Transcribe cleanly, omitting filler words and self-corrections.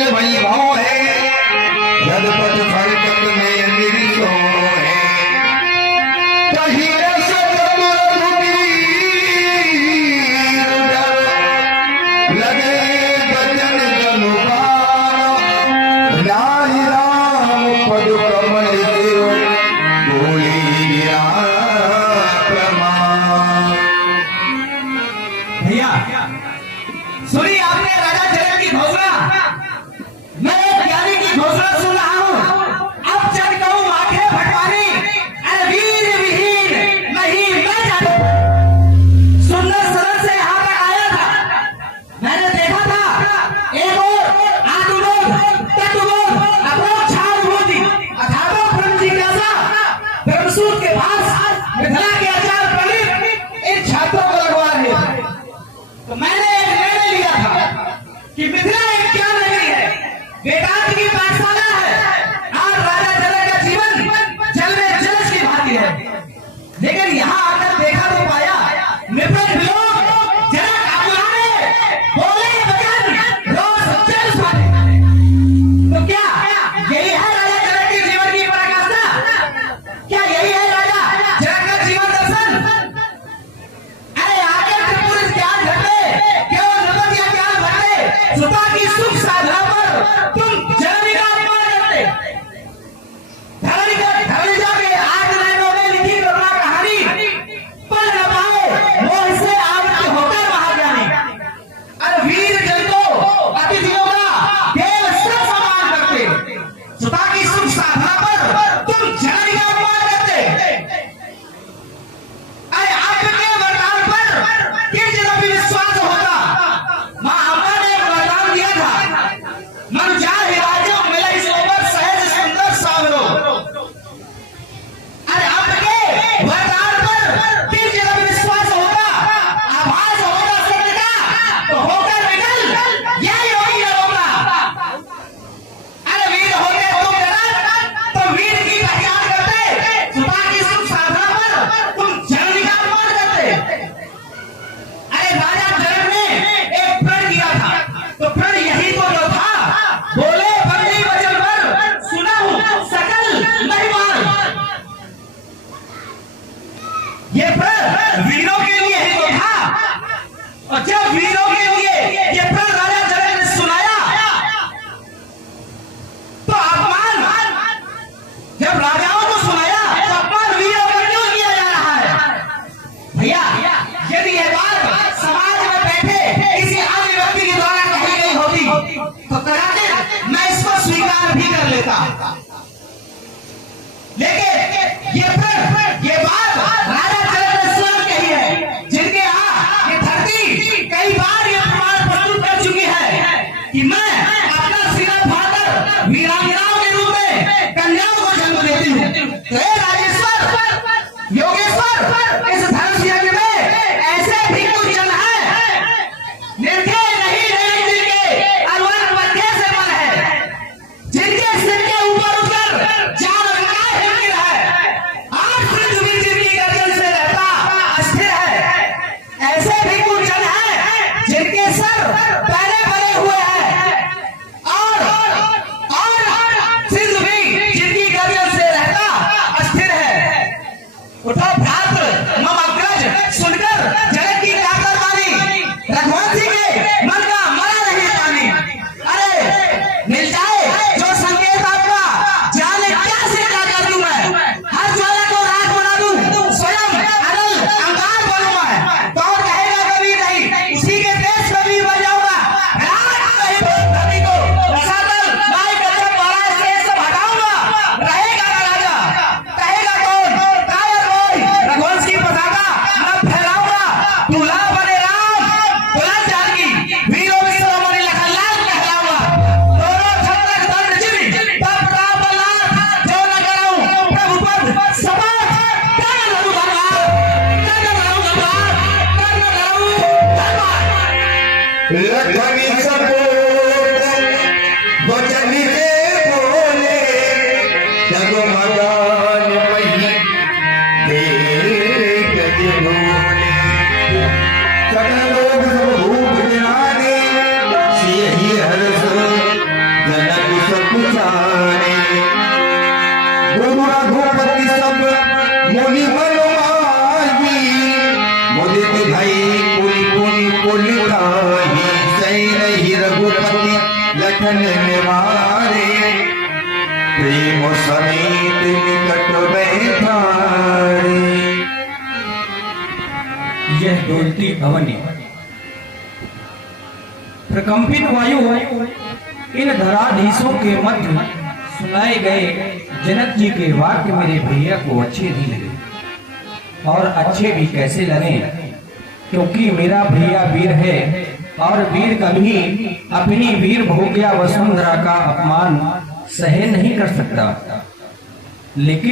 दिल भई भाव है यदपथ फरकत में निरिसो है कहीं ऐसे लगे बचन धनुकान नारी राम पद कमल देव बोलिया प्रमाण। भैया सुनिए, आपने राजा जनक की घोषणा, मैं एक ज्ञानी की घोषणा सुन रहा हूँ। अब चल कहूँ आंखें भटवानी, अरे वीर विहीन नहीं मैं जानू। सुंदर सदन से यहाँ तक आया था, मैंने देखा था एक और आत्मबोध तत्वबोध अपोक्ष अनुभूति अथातो ब्रह्म जिज्ञासा ब्रह्मसूत्र के पास मिथिला के आचार्य पंडित इन छात्रों को लगवा रहे थे। तो मैंने एक निर्णय लिया था कि मिथिला एक ज्ञान नगरी है, वेदांत की पाठशाला है और राजा जनक का जीवन जल में जलस की भांति है। लेकिन यहाँ आकर देखा तो पाया निपट लोग जनक अपनाने बोले वचन रोज जल सुनाने। तो क्या यही है राजा जनक के जीवन की पराकाष्ठा? क्या यही है राजा जनक का जीवन दर्शन? अरे आगे त्रिपुर ज्ञान घटे केवल नमक या ज्ञान भटे सुता की सुख साधना पर तुम जननी का अपमान करते। धरणी जाके आग नैनों में लिखी करुणा कहानी पढ़ न पाए वो इससे आवृत्त होकर महाज्ञानी। अरे वीर जन को अतिथियों का देव सब सम्मान करते, सुता की सुख साधना पर तुम जननी का अपमान करते। अरे आपके वरदान पर किस जगह भी विश्वास होता। मां अम्बा ने एक वरदान दिया था, मन चाहे राजो मिले इस ओवर सहज सुंदर सावरो। अरे आपके वरदान पर किस जगह भी विश्वास होता, आभास होता सत्य का तो होकर निकल यही वही होगा। अरे वीर होते तुम जनक तो वीर की पहचान करते, सुता की सुख साधना पर तुम जननी का अपमान करते। अरे राजा जनक ने एक प्रण किया था, तो प्रण यही तो जो था, बोले बंदी वचन पर सुना हूं सकल महिमान। ये प्रण वीरों के लिए ही तो था, और जब वीरों के लिए ये प्रण राजा जनक ने सुनाया तो अपमान जब राजाओं को सुनाया तो अपमान वीरों पर क्यों किया जा रहा है? भैया यदि यह बात समाज में बैठे किसी अन्य व्यक्ति के द्वारा कही गई होती तो कदाचित मैं इसको स्वीकार भी कर लेता। लेकिन ये बात राजा जनक ने स्वयं कही है, जिनके यहाँ ये धरती कई बार ये प्रमाण प्रस्तुत कर चुकी है कि मैं अपना सिरा फाड़कर वीरांगनाओं के रूप में कन्याओं को जन्म देती हूँ। तो हे राजेश्वर योगेश्वर, इस धर्म यज्ञ में ऐसे भी कुछ जन है निर्दय नहीं रहे, जिनके अलवर मध्य से मन है, जिनके सिर के ऊपर उठकर जान हिमगिर है और पृथ्वी जिनकी गर्दन से रहता अस्थिर है। ऐसे भी कुछ जन है जिनके सर पहले बने हुए हैं और सिंध भी जिनकी गर्दन से रहता अस्थिर है। उठो भ्रातृ मम अग्रज, सुनकर जनक की कातरवाणी, रघुवंशी के मन का मरा नहीं पानी। अरे मिल जाए जो संकेत आपका, जाने क्या से क्या कर दूं मैं, हर ज्वाला को राख बना दूं, स्वयं अनल अंगार बनूं मैं। कौन कहेगा कभी नहीं, उसी के देश कभी बन जाऊंगा। धरती को रसातल नाई कच्चा पारा से सब हटाऊंगा, रहेगा ना राजा, कहेगा कौन कायर रोई, रघुवंश की पताका मैं फहराऊंगा। दूल्हा बने राम दुल्हन जानकी, वीरों में शिरोमणि लखनलाल कहलाऊंगा। दोनों छत्रक दंड जिन तब प्रताप बल्लाल, जो न कराऊं प्रभु पद समाज कर लूं धनवान, कर लूं धनवान, कर लूं धनवान। लखनी सपोत वचन के बोले जगमगान वही देख जिन्होंने सकल लोग सब भूख जाने से ही हर्ष समेत निकट बैठाए। यह डोलती भवनी प्रकंपित वायु इन धराधीशों के मध्य सुनाए गए जनक जी के वाक्य मेरे भैया को अच्छे नहीं लगे। और अच्छे भी कैसे लगे, क्योंकि मेरा भैया वीर है और वीर कभी अपनी वीर भोग्या वसुंधरा का अपमान सहन नहीं कर सकता। लेकिन